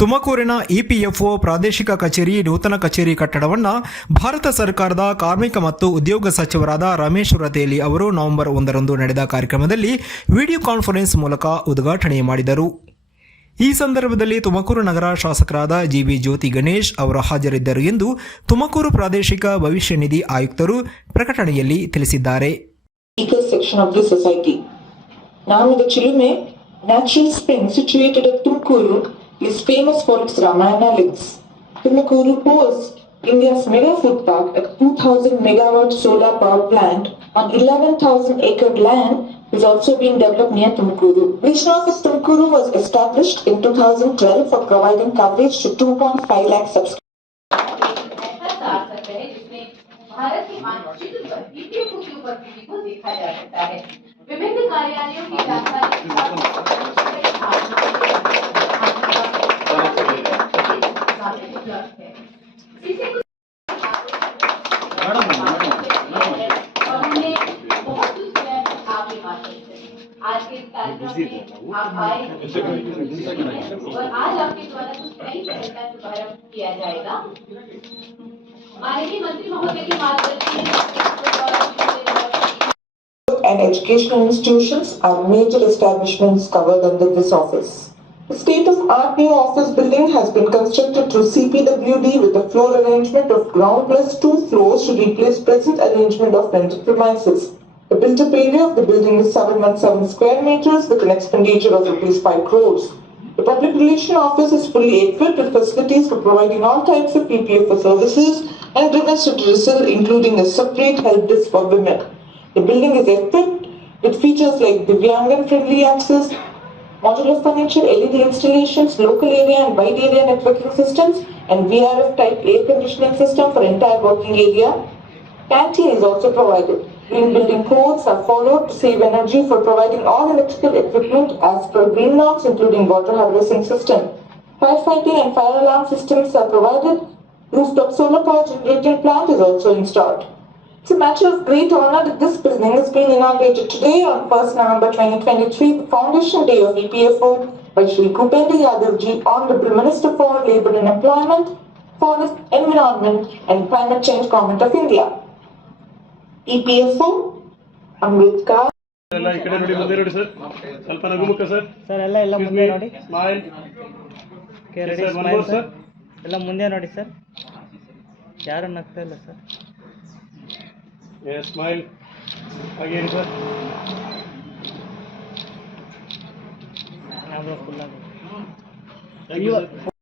ತುಮಕೂರಿನ ಇಪಿಎಫ್ಒ ಪ್ರಾದೇಶಿಕ ಕಚೇರಿ ನೂತನ ಕಚೇರಿ ಕಟ್ಟಡವನ್ನು ಭಾರತ ಸರ್ಕಾರದ ಕಾರ್ಮಿಕ ಮತ್ತು ಉದ್ಯೋಗ ಸಚಿವರಾದ ರಮೇಶ್ ವರತೇಲಿ ಅವರು ನವೆಂಬರ್ 1ರಂದು ನಡೆದ ಕಾರ್ಯಕ್ರಮದಲ್ಲಿ ವಿಡಿಯೋ ಕಾನ್ಫರೆನ್ಸ್ ಮೂಲಕ ಉದ್ಘಾಟನೆ ಮಾಡಿದರು. ಈ ಸಂದರ್ಭದಲ್ಲಿ ತುಮಕೂರು ನಗರ ಶಾಸಕರಾದ ಜಿಬಿ ಜ್ಯೋತಿ ಗಣೇಶ್ ಅವರು ಹಾಜರಿದ್ದರು ಎಂದು ತುಮಕೂರು ಪ್ರಾದೇಶಿಕ ಭವಿಷ್ಯ ನಿಧಿ ಆಯುಕ್ತರು ಪ್ರಕಟಣೆಯಲ್ಲಿ ತಿಳಿಸಿದ್ದಾರೆ. is famous for its Ramayana lakes. Tumakuru boasts India's mega food park, a 2000 megawatt solar power plant on 11,000 acre land is also being developed near Tumakuru. Vision Office Tumakuru was established in 2012 for providing coverage to 2.5 lakh subscribers. Bharat के मानचित्र पर EPFO के उपस्थिति को देखा जा सकता है. विभिन्न कार्यालयों की जानकारी आज के कार्यक्रम में आप आए और आज आपके द्वारा कुछ नई पहल का शुभारंभ किया जाएगा. माननीय मंत्री महोदय के मार्गदर्शन and educational institutions are major establishments covered under this office. The state-of-art new office building has been constructed through CPWD with a floor arrangement of ground plus 2 floors to replace present arrangement of rented premises. The built-up area of the building is 717 square meters with an expenditure of ₹5 crores. The Public Relations Office is fully equipped with facilities for providing all types of PPFO services and domestic resale, including a separate help desk for women. The building is equipped with features like Divyangan-friendly access, modular furniture, LED installations, local area and wide area networking systems, and VRF-type air conditioning system for entire working area. Canteen is also provided. Green building codes are followed to save energy for providing all electrical equipment as per green norms, including water harvesting system. Firefighting and fire alarm systems are provided. Rooftop solar power generating plant is also installed. It's a matter of great honor that this building is being inaugurated today on 1st November 2023, the foundation day of EPFO by Shri Bhupendra Yadav Ji, Honorable Minister for Labour and Employment, Forest, Environment and Climate Change Government of India. EPFO, Ambedkar. ಎಲ್ಲ ಈ ಕಡೆ ನೋಡಿ, ಮುಂದೆ ನೋಡಿ sir, ಸ್ವಲ್ಪ ನಗುಮುಖ sir. Sir ಎಲ್ಲ ಮುಂದೆ ನೋಡಿ. Smile. Okay ready smile sir. ಎಲ್ಲ ಮುಂದೆ ನೋಡಿ ಸರ್. ಯಾರು ನಗ್ತಾ ಇಲ್ಲ ಸರ್. ಸ್ಮೈಲ್. ಹಾಗೇನು ಸರ್. ಕ್ಯಾಮ್ರಾ ಫುಲ್ ಆಗಿ. Thank you sir.